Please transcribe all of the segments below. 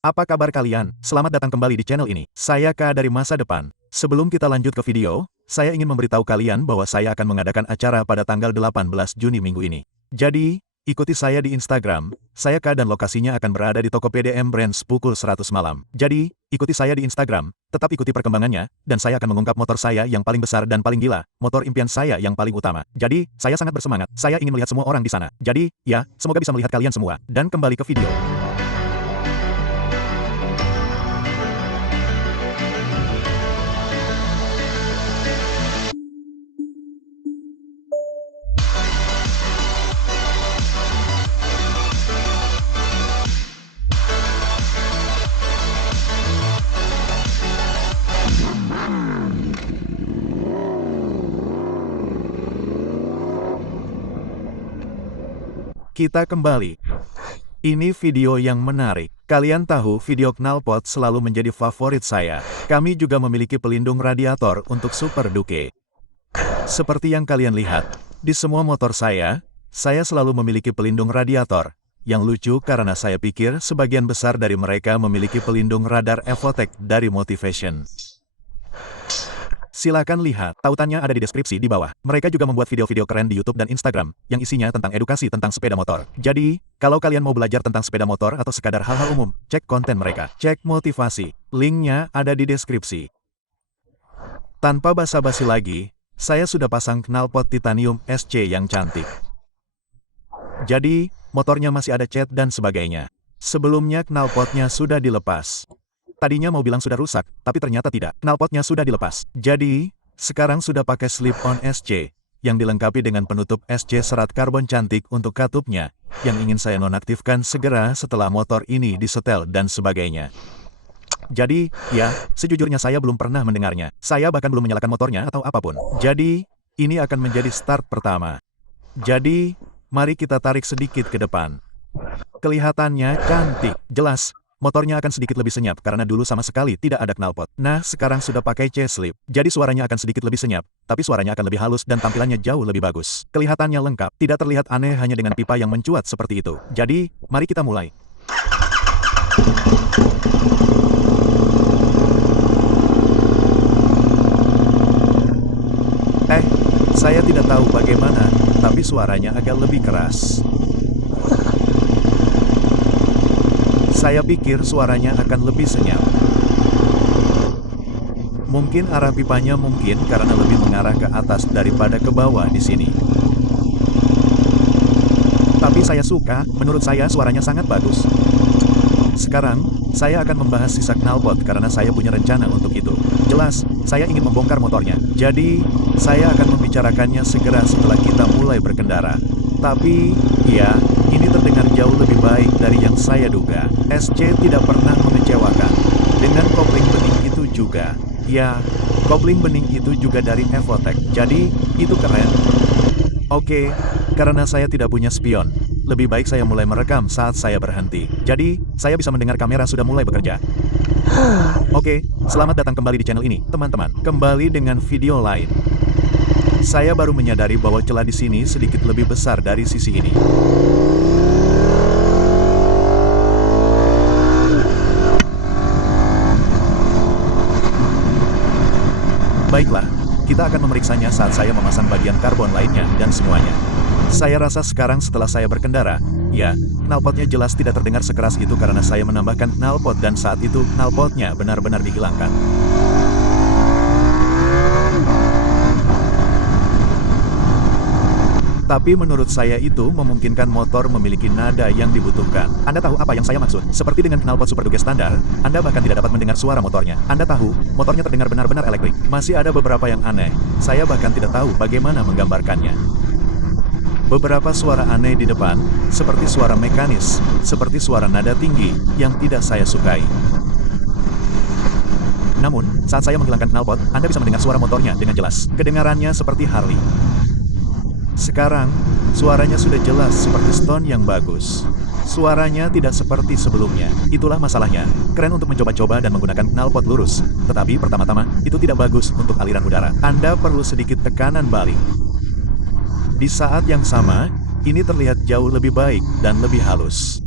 Apa kabar kalian? Selamat datang kembali di channel ini. Saya K dari masa depan. Sebelum kita lanjut ke video, saya ingin memberitahu kalian bahwa saya akan mengadakan acara pada tanggal 18 Juni minggu ini. Jadi, ikuti saya di Instagram. Saya K dan lokasinya akan berada di toko PDM Brands pukul 100 malam. Jadi, ikuti saya di Instagram, tetap ikuti perkembangannya, dan saya akan mengungkap motor saya yang paling besar dan paling gila, motor impian saya yang paling utama. Jadi, saya sangat bersemangat. Saya ingin melihat semua orang di sana. Jadi, ya, semoga bisa melihat kalian semua. Dan kembali ke video. Kita kembali. Ini video yang menarik. Kalian tahu video knalpot selalu menjadi favorit saya. Kami juga memiliki pelindung radiator untuk Super Duke. Seperti yang kalian lihat, di semua motor saya selalu memiliki pelindung radiator. Yang lucu karena saya pikir sebagian besar dari mereka memiliki pelindung radar Evotech dari Motivation. Silakan lihat, tautannya ada di deskripsi di bawah. Mereka juga membuat video-video keren di YouTube dan Instagram, yang isinya tentang edukasi tentang sepeda motor. Jadi, kalau kalian mau belajar tentang sepeda motor atau sekadar hal-hal umum, cek konten mereka. Cek motivasi, linknya ada di deskripsi. Tanpa basa-basi lagi, saya sudah pasang knalpot titanium SC yang cantik. Jadi, motornya masih ada cat dan sebagainya. Sebelumnya knalpotnya sudah dilepas. Tadinya mau bilang sudah rusak, tapi ternyata tidak. Knalpotnya sudah dilepas. Jadi, sekarang sudah pakai slip-on SC, yang dilengkapi dengan penutup SC serat karbon cantik untuk katupnya, yang ingin saya nonaktifkan segera setelah motor ini disetel dan sebagainya. Jadi, ya, sejujurnya saya belum pernah mendengarnya. Saya bahkan belum menyalakan motornya atau apapun. Jadi, ini akan menjadi start pertama. Jadi, mari kita tarik sedikit ke depan. Kelihatannya cantik, jelas. Motornya akan sedikit lebih senyap karena dulu sama sekali tidak ada knalpot. Nah, sekarang sudah pakai C-slip. Jadi suaranya akan sedikit lebih senyap, tapi suaranya akan lebih halus dan tampilannya jauh lebih bagus. Kelihatannya lengkap, tidak terlihat aneh hanya dengan pipa yang mencuat seperti itu. Jadi, mari kita mulai. Saya tidak tahu bagaimana, tapi suaranya agak lebih keras. Saya pikir suaranya akan lebih senyap. Mungkin arah pipanya karena lebih mengarah ke atas daripada ke bawah di sini. Tapi saya suka, menurut saya suaranya sangat bagus. Sekarang, saya akan membahas sisa knalpot karena saya punya rencana untuk itu. Jelas, saya ingin membongkar motornya. Jadi, saya akan membicarakannya segera setelah kita mulai berkendara. Tapi, ya, ini terdengar jauh lebih baik dari yang saya duga. SC tidak pernah mengecewakan. Dengan kopling bening itu juga. Ya, kopling bening itu juga dari Evotech. Jadi, itu keren. Oke, karena saya tidak punya spion, lebih baik saya mulai merekam saat saya berhenti. Jadi, saya bisa mendengar kamera sudah mulai bekerja. Oke, selamat datang kembali di channel ini, teman-teman. Kembali dengan video lain. Saya baru menyadari bahwa celah di sini sedikit lebih besar dari sisi ini. Baiklah, kita akan memeriksanya saat saya memasang bagian karbon lainnya dan semuanya. Saya rasa sekarang setelah saya berkendara, ya, knalpotnya jelas tidak terdengar sekeras itu karena saya menambahkan knalpot dan saat itu knalpotnya benar-benar dihilangkan. Tapi menurut saya itu memungkinkan motor memiliki nada yang dibutuhkan. Anda tahu apa yang saya maksud? Seperti dengan knalpot Super Duke standar, Anda bahkan tidak dapat mendengar suara motornya. Anda tahu, motornya terdengar benar-benar elektrik. Masih ada beberapa yang aneh. Saya bahkan tidak tahu bagaimana menggambarkannya. Beberapa suara aneh di depan, seperti suara mekanis, seperti suara nada tinggi, yang tidak saya sukai. Namun, saat saya menghilangkan knalpot, Anda bisa mendengar suara motornya dengan jelas. Kedengarannya seperti Harley. Sekarang, suaranya sudah jelas seperti Stone yang bagus. Suaranya tidak seperti sebelumnya. Itulah masalahnya. Keren untuk mencoba-coba dan menggunakan knalpot lurus. Tetapi pertama-tama, itu tidak bagus untuk aliran udara. Anda perlu sedikit tekanan balik. Di saat yang sama, ini terlihat jauh lebih baik dan lebih halus.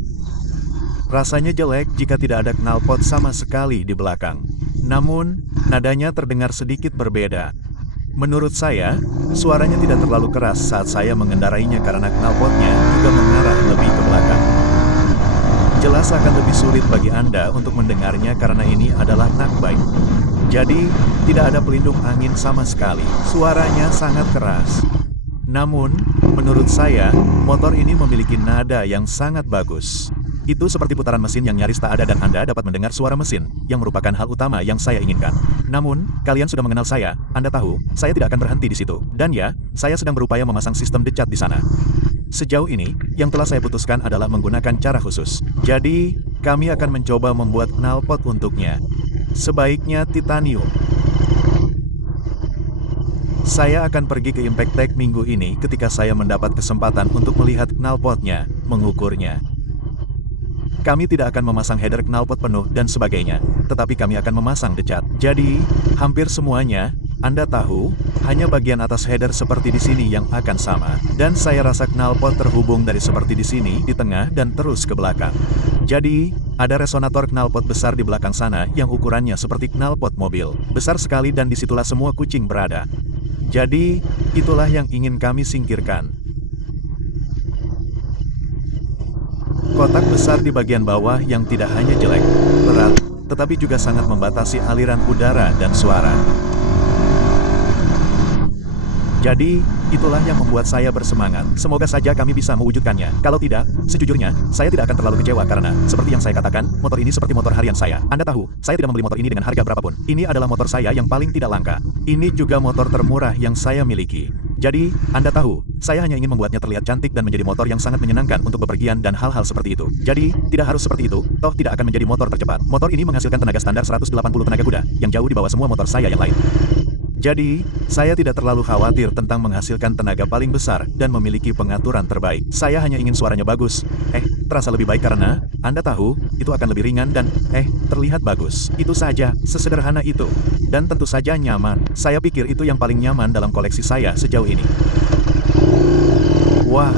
Rasanya jelek jika tidak ada knalpot sama sekali di belakang. Namun, nadanya terdengar sedikit berbeda. Menurut saya, suaranya tidak terlalu keras saat saya mengendarainya karena knalpotnya juga mengarah lebih ke belakang. Jelas akan lebih sulit bagi Anda untuk mendengarnya karena ini adalah knockbike. Jadi, tidak ada pelindung angin sama sekali. Suaranya sangat keras. Namun, menurut saya, motor ini memiliki nada yang sangat bagus. Itu seperti putaran mesin yang nyaris tak ada dan Anda dapat mendengar suara mesin, yang merupakan hal utama yang saya inginkan. Namun, kalian sudah mengenal saya, Anda tahu, saya tidak akan berhenti di situ. Dan ya, saya sedang berupaya memasang sistem decat di sana. Sejauh ini, yang telah saya putuskan adalah menggunakan cara khusus. Jadi, kami akan mencoba membuat knalpot untuknya. Sebaiknya titanium. Saya akan pergi ke Impact Tech minggu ini ketika saya mendapat kesempatan untuk melihat knalpotnya, mengukurnya. Kami tidak akan memasang header knalpot penuh dan sebagainya, tetapi kami akan memasang decat. Jadi, hampir semuanya, Anda tahu, hanya bagian atas header seperti di sini yang akan sama. Dan saya rasa knalpot terhubung dari seperti di sini, di tengah, dan terus ke belakang. Jadi, ada resonator knalpot besar di belakang sana yang ukurannya seperti knalpot mobil. Besar sekali dan disitulah semua kucing berada. Jadi, itulah yang ingin kami singkirkan. Kotak besar di bagian bawah yang tidak hanya jelek, berat, tetapi juga sangat membatasi aliran udara dan suara. Jadi, itulah yang membuat saya bersemangat. Semoga saja kami bisa mewujudkannya. Kalau tidak, sejujurnya, saya tidak akan terlalu kecewa karena, seperti yang saya katakan, motor ini seperti motor harian saya. Anda tahu, saya tidak membeli motor ini dengan harga berapapun. Ini adalah motor saya yang paling tidak langka. Ini juga motor termurah yang saya miliki. Jadi, Anda tahu, saya hanya ingin membuatnya terlihat cantik dan menjadi motor yang sangat menyenangkan untuk bepergian dan hal-hal seperti itu. Jadi, tidak harus seperti itu, toh tidak akan menjadi motor tercepat. Motor ini menghasilkan tenaga standar 180 tenaga kuda, yang jauh di bawah semua motor saya yang lain. Jadi, saya tidak terlalu khawatir tentang menghasilkan tenaga paling besar dan memiliki pengaturan terbaik. Saya hanya ingin suaranya bagus. Terasa lebih baik karena, Anda tahu, itu akan lebih ringan dan, terlihat bagus. Itu saja, sesederhana itu. Dan tentu saja nyaman. Saya pikir itu yang paling nyaman dalam koleksi saya sejauh ini. Wah.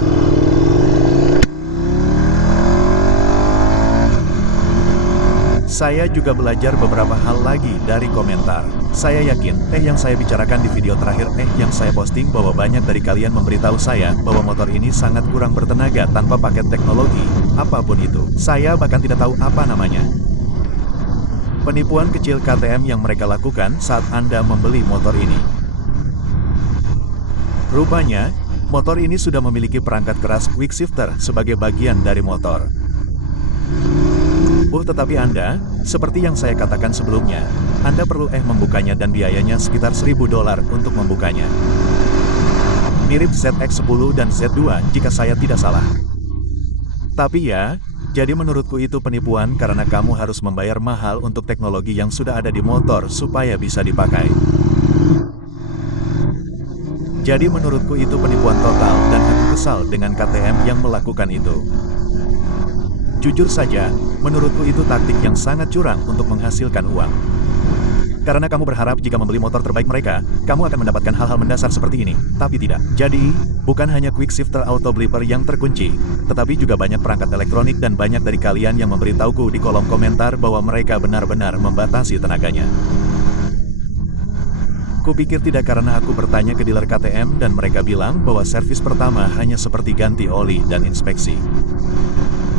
Saya juga belajar beberapa hal lagi dari komentar. Saya yakin, yang saya bicarakan di video terakhir, yang saya posting bahwa banyak dari kalian memberitahu saya bahwa motor ini sangat kurang bertenaga tanpa paket teknologi, apapun itu. Saya bahkan tidak tahu apa namanya. Penipuan kecil KTM yang mereka lakukan saat Anda membeli motor ini. Rupanya, motor ini sudah memiliki perangkat keras quick shifter sebagai bagian dari motor. Tetapi Anda, seperti yang saya katakan sebelumnya, Anda perlu membukanya dan biayanya sekitar $1.000 untuk membukanya. Mirip ZX-10 dan Z2 jika saya tidak salah. Tapi ya, jadi menurutku itu penipuan karena kamu harus membayar mahal untuk teknologi yang sudah ada di motor supaya bisa dipakai. Jadi menurutku itu penipuan total dan aku kesal dengan KTM yang melakukan itu. Jujur saja, menurutku itu taktik yang sangat curang untuk menghasilkan uang. Karena kamu berharap jika membeli motor terbaik mereka, kamu akan mendapatkan hal-hal mendasar seperti ini, tapi tidak. Jadi, bukan hanya quick shifter auto blipper yang terkunci, tetapi juga banyak perangkat elektronik dan banyak dari kalian yang memberitahuku di kolom komentar bahwa mereka benar-benar membatasi tenaganya. Kupikir tidak karena aku bertanya ke dealer KTM dan mereka bilang bahwa servis pertama hanya seperti ganti oli dan inspeksi.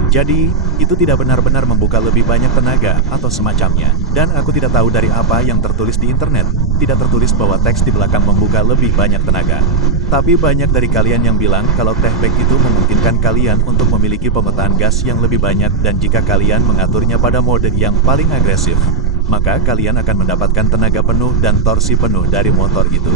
Jadi, itu tidak benar-benar membuka lebih banyak tenaga atau semacamnya. Dan aku tidak tahu dari apa yang tertulis di internet, tidak tertulis bahwa teks di belakang membuka lebih banyak tenaga. Tapi banyak dari kalian yang bilang kalau techback itu memungkinkan kalian untuk memiliki pemetaan gas yang lebih banyak dan jika kalian mengaturnya pada mode yang paling agresif, maka kalian akan mendapatkan tenaga penuh dan torsi penuh dari motor itu.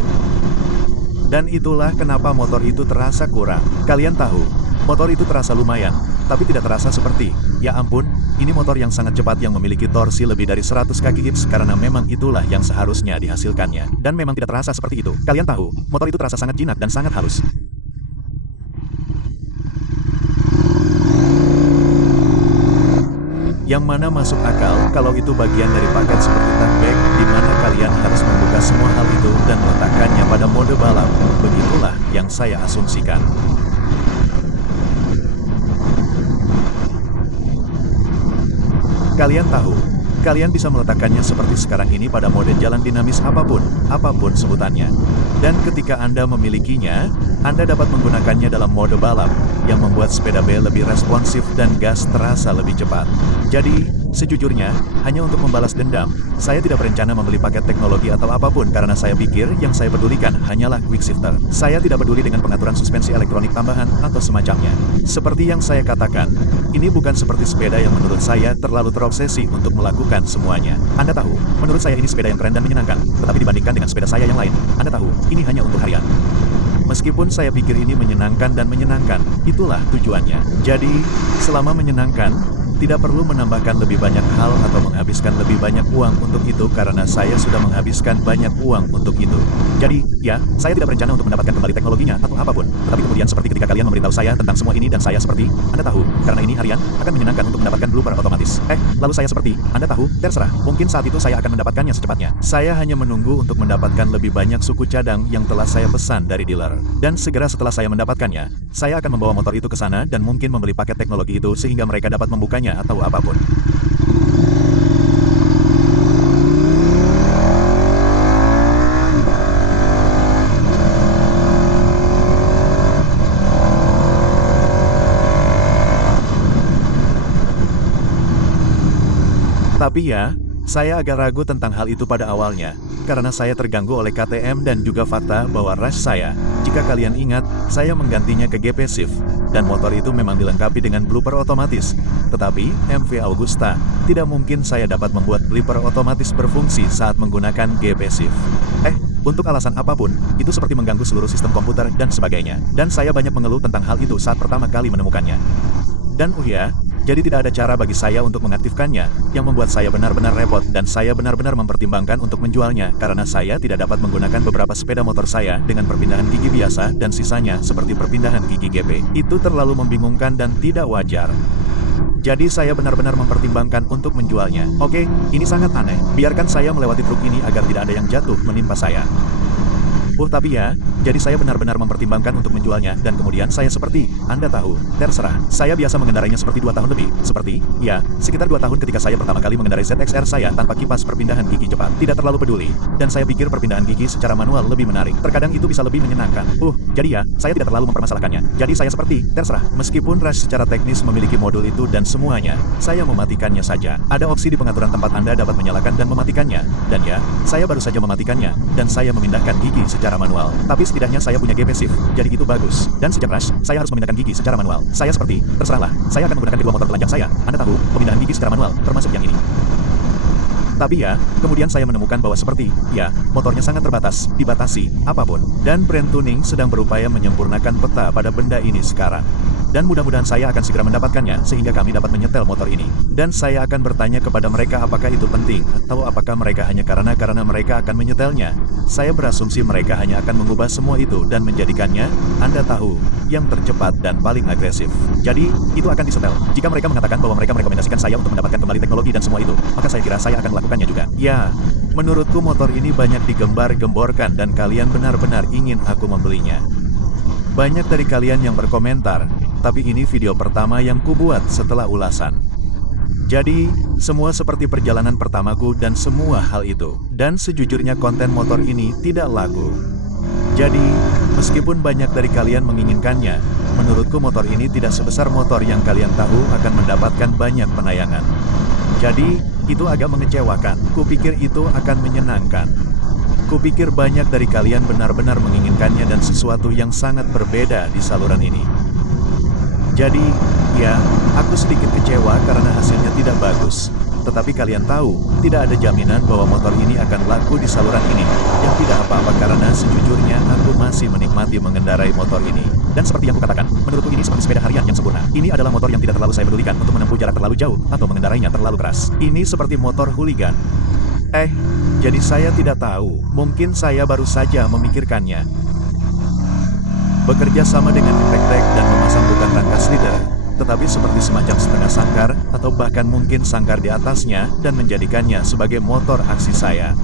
Dan itulah kenapa motor itu terasa kurang. Kalian tahu, motor itu terasa lumayan, tapi tidak terasa seperti, ya ampun, ini motor yang sangat cepat yang memiliki torsi lebih dari 100 kaki karena memang itulah yang seharusnya dihasilkannya. Dan memang tidak terasa seperti itu. Kalian tahu, motor itu terasa sangat jinak dan sangat halus. Yang mana masuk akal kalau itu bagian dari paket seperti techback, di mana kalian harus membuka semua hal itu dan meletakkannya pada mode balap. Begitulah yang saya asumsikan. Kalian tahu, kalian bisa meletakkannya seperti sekarang ini pada mode jalan dinamis apapun sebutannya. Dan ketika Anda memilikinya, Anda dapat menggunakannya dalam mode balap, yang membuat sepeda B lebih responsif dan gas terasa lebih cepat. Jadi, sejujurnya, hanya untuk membalas dendam, saya tidak berencana membeli paket teknologi atau apapun karena saya pikir yang saya pedulikan hanyalah quick shifter. Saya tidak peduli dengan pengaturan suspensi elektronik tambahan atau semacamnya. Seperti yang saya katakan, ini bukan seperti sepeda yang menurut saya terlalu terobsesi untuk melakukan semuanya. Anda tahu, menurut saya ini sepeda yang keren dan menyenangkan, tetapi dibandingkan dengan sepeda saya yang lain, Anda tahu, ini hanya untuk harian. Meskipun saya pikir ini menyenangkan dan menyenangkan, itulah tujuannya. Jadi, selama menyenangkan, tidak perlu menambahkan lebih banyak hal atau menghabiskan lebih banyak uang untuk itu karena saya sudah menghabiskan banyak uang untuk itu. Jadi, ya, saya tidak berencana untuk mendapatkan kembali teknologinya atau apapun. Tetapi kemudian seperti ketika kalian memberitahu saya tentang semua ini dan saya seperti, Anda tahu, karena ini harian, akan menyenangkan untuk mendapatkan blooper otomatis. Lalu saya seperti, Anda tahu, terserah, mungkin saat itu saya akan mendapatkannya secepatnya. Saya hanya menunggu untuk mendapatkan lebih banyak suku cadang yang telah saya pesan dari dealer. Dan segera setelah saya mendapatkannya, saya akan membawa motor itu ke sana dan mungkin membeli paket teknologi itu sehingga mereka dapat membukanya atau apapun. Tapi ya, saya agak ragu tentang hal itu pada awalnya, karena saya terganggu oleh KTM dan juga fakta bahwa rush saya. Jika kalian ingat, saya menggantinya ke GP Shift, dan motor itu memang dilengkapi dengan blooper otomatis. Tetapi, MV Augusta, tidak mungkin saya dapat membuat blooper otomatis berfungsi saat menggunakan GP Shift. Untuk alasan apapun, itu seperti mengganggu seluruh sistem komputer dan sebagainya. Dan saya banyak mengeluh tentang hal itu saat pertama kali menemukannya. Dan jadi tidak ada cara bagi saya untuk mengaktifkannya, yang membuat saya benar-benar repot dan saya benar-benar mempertimbangkan untuk menjualnya karena saya tidak dapat menggunakan beberapa sepeda motor saya dengan perpindahan gigi biasa dan sisanya seperti perpindahan gigi GP. Itu terlalu membingungkan dan tidak wajar. Jadi saya benar-benar mempertimbangkan untuk menjualnya. Oke, ini sangat aneh. Biarkan saya melewati truk ini agar tidak ada yang jatuh menimpa saya. Tapi ya, jadi saya benar-benar mempertimbangkan untuk menjualnya, dan kemudian saya seperti, Anda tahu, terserah, saya biasa mengendarainya seperti 2 tahun lebih, seperti, ya, sekitar 2 tahun ketika saya pertama kali mengendarai ZXR saya tanpa kipas perpindahan gigi cepat, tidak terlalu peduli, dan saya pikir perpindahan gigi secara manual lebih menarik, terkadang itu bisa lebih menyenangkan, jadi ya, saya tidak terlalu mempermasalahkannya, jadi saya seperti, terserah, meskipun Rush secara teknis memiliki modul itu dan semuanya, saya mematikannya saja, ada opsi di pengaturan tempat Anda dapat menyalakan dan mematikannya, dan ya, saya baru saja mematikannya, dan saya memindahkan gigi secara manual. Tapi setidaknya saya punya GP Shift, jadi itu bagus. Dan sejak Rush, saya harus memindahkan gigi secara manual. Saya seperti, terserahlah, saya akan menggunakan kedua motor telanjang saya. Anda tahu, pemindahan gigi secara manual, termasuk yang ini. Tapi ya, kemudian saya menemukan bahwa seperti, ya, motornya sangat terbatas, dibatasi, apapun. Dan Brand Tuning sedang berupaya menyempurnakan peta pada benda ini sekarang. Dan mudah-mudahan saya akan segera mendapatkannya sehingga kami dapat menyetel motor ini. Dan saya akan bertanya kepada mereka apakah itu penting, atau apakah mereka hanya karena mereka akan menyetelnya. Saya berasumsi mereka hanya akan mengubah semua itu dan menjadikannya, Anda tahu, yang tercepat dan paling agresif. Jadi, itu akan disetel. Jika mereka mengatakan bahwa mereka merekomendasikan saya untuk mendapatkan kembali teknologi dan semua itu, maka saya kira saya akan melakukannya juga. Ya, menurutku motor ini banyak digembar-gemborkan dan kalian benar-benar ingin aku membelinya. Banyak dari kalian yang berkomentar, tapi ini video pertama yang kubuat setelah ulasan. Jadi, semua seperti perjalanan pertamaku dan semua hal itu. Dan sejujurnya konten motor ini tidak laku. Jadi, meskipun banyak dari kalian menginginkannya, menurutku motor ini tidak sebesar motor yang kalian tahu akan mendapatkan banyak penayangan. Jadi, itu agak mengecewakan. Kupikir itu akan menyenangkan. Kupikir banyak dari kalian benar-benar menginginkannya dan sesuatu yang sangat berbeda di saluran ini. Jadi, ya, aku sedikit kecewa karena hasilnya tidak bagus. Tetapi kalian tahu, tidak ada jaminan bahwa motor ini akan laku di saluran ini. Yang tidak apa-apa karena sejujurnya aku masih menikmati mengendarai motor ini. Dan seperti yang kukatakan, menurutku ini seperti sepeda harian yang sempurna. Ini adalah motor yang tidak terlalu saya pedulikan untuk menempuh jarak terlalu jauh atau mengendarainya terlalu keras. Ini seperti motor hooligan. Jadi saya tidak tahu, mungkin saya baru saja memikirkannya. Bekerja sama dengan Impact dan memasang bukan rangka slider, tetapi seperti semacam setengah sangkar, atau bahkan mungkin sangkar di atasnya, dan menjadikannya sebagai motor aksi saya.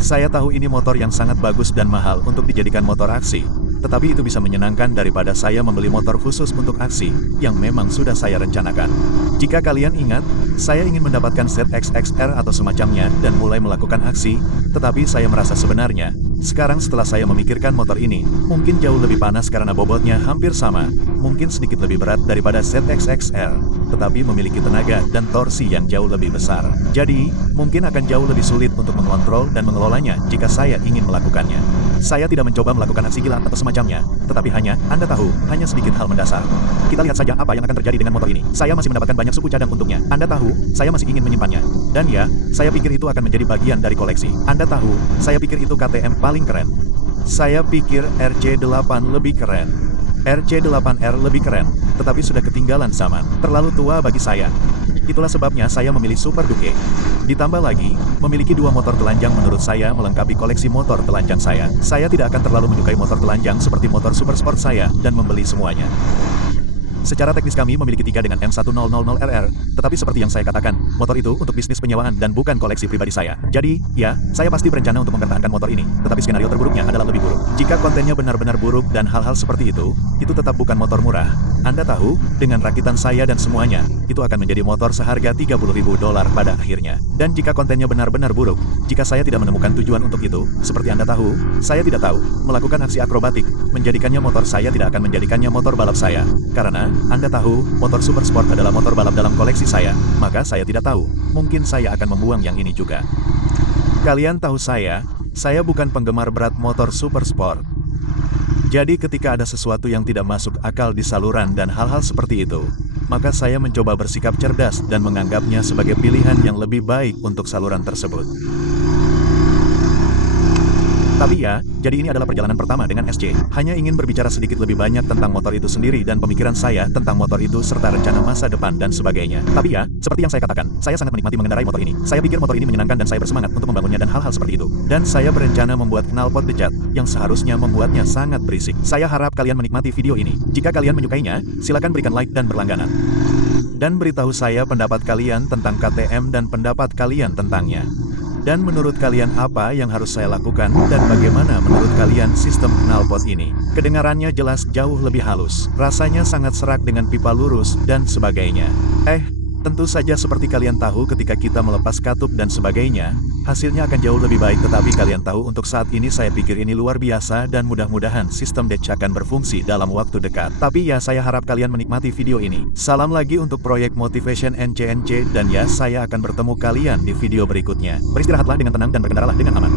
Saya tahu ini motor yang sangat bagus dan mahal untuk dijadikan motor aksi, tetapi itu bisa menyenangkan daripada saya membeli motor khusus untuk aksi, yang memang sudah saya rencanakan. Jika kalian ingat, saya ingin mendapatkan ZXXR atau semacamnya dan mulai melakukan aksi, tetapi saya merasa sebenarnya, sekarang setelah saya memikirkan motor ini, mungkin jauh lebih panas karena bobotnya hampir sama, mungkin sedikit lebih berat daripada ZXXR, tetapi memiliki tenaga dan torsi yang jauh lebih besar. Jadi, mungkin akan jauh lebih sulit untuk mengontrol dan mengelolanya jika saya ingin melakukannya. Saya tidak mencoba melakukan aksi gila atau semacamnya, tetapi Anda tahu, hanya sedikit hal mendasar. Kita lihat saja apa yang akan terjadi dengan motor ini. Saya masih mendapatkan banyak suku cadang untuknya. Anda tahu, saya masih ingin menyimpannya. Dan ya, saya pikir itu akan menjadi bagian dari koleksi. Anda tahu, saya pikir itu KTM paling keren. Saya pikir RC8 lebih keren. RC8R lebih keren, tetapi sudah ketinggalan zaman. Terlalu tua bagi saya. Itulah sebabnya saya memilih Super Duke. Ditambah lagi, memiliki dua motor telanjang menurut saya melengkapi koleksi motor telanjang saya. Saya tidak akan terlalu menyukai motor telanjang seperti motor super sport saya, dan membeli semuanya. Secara teknis kami memiliki 3 dengan M1000RR, tetapi seperti yang saya katakan, motor itu untuk bisnis penyewaan dan bukan koleksi pribadi saya. Jadi, ya, saya pasti berencana untuk mempertahankan motor ini, tetapi skenario terburuknya adalah lebih buruk. Jika kontennya benar-benar buruk dan hal-hal seperti itu tetap bukan motor murah. Anda tahu, dengan rakitan saya dan semuanya, itu akan menjadi motor seharga $30.000 pada akhirnya. Dan jika kontennya benar-benar buruk, jika saya tidak menemukan tujuan untuk itu, seperti Anda tahu, saya tidak tahu, melakukan aksi akrobatik, menjadikannya motor saya tidak akan menjadikannya motor balap saya. Karena, Anda tahu, motor super sport adalah motor balap dalam koleksi saya, maka saya tidak tahu, mungkin saya akan membuang yang ini juga. Kalian tahu saya bukan penggemar berat motor super sport. Jadi ketika ada sesuatu yang tidak masuk akal di saluran dan hal-hal seperti itu, maka saya mencoba bersikap cerdas dan menganggapnya sebagai pilihan yang lebih baik untuk saluran tersebut. Tapi ya, jadi ini adalah perjalanan pertama dengan SC. Hanya ingin berbicara sedikit lebih banyak tentang motor itu sendiri dan pemikiran saya tentang motor itu serta rencana masa depan dan sebagainya. Tapi ya, seperti yang saya katakan, saya sangat menikmati mengendarai motor ini. Saya pikir motor ini menyenangkan dan saya bersemangat untuk membangunnya dan hal-hal seperti itu. Dan saya berencana membuat knalpot bejat, yang seharusnya membuatnya sangat berisik. Saya harap kalian menikmati video ini. Jika kalian menyukainya, silakan berikan like dan berlangganan. Dan beritahu saya pendapat kalian tentang KTM dan pendapat kalian tentangnya. Dan menurut kalian apa yang harus saya lakukan, dan bagaimana menurut kalian sistem knalpot ini? Kedengarannya jelas jauh lebih halus, rasanya sangat serak dengan pipa lurus, dan sebagainya. Tentu saja seperti kalian tahu ketika kita melepas katup dan sebagainya, hasilnya akan jauh lebih baik, tetapi kalian tahu untuk saat ini saya pikir ini luar biasa dan mudah-mudahan sistem DEC akan berfungsi dalam waktu dekat. Tapi ya, saya harap kalian menikmati video ini. Salam lagi untuk proyek Motivation NCNC dan ya, saya akan bertemu kalian di video berikutnya. Beristirahatlah dengan tenang dan berkendaralah dengan aman.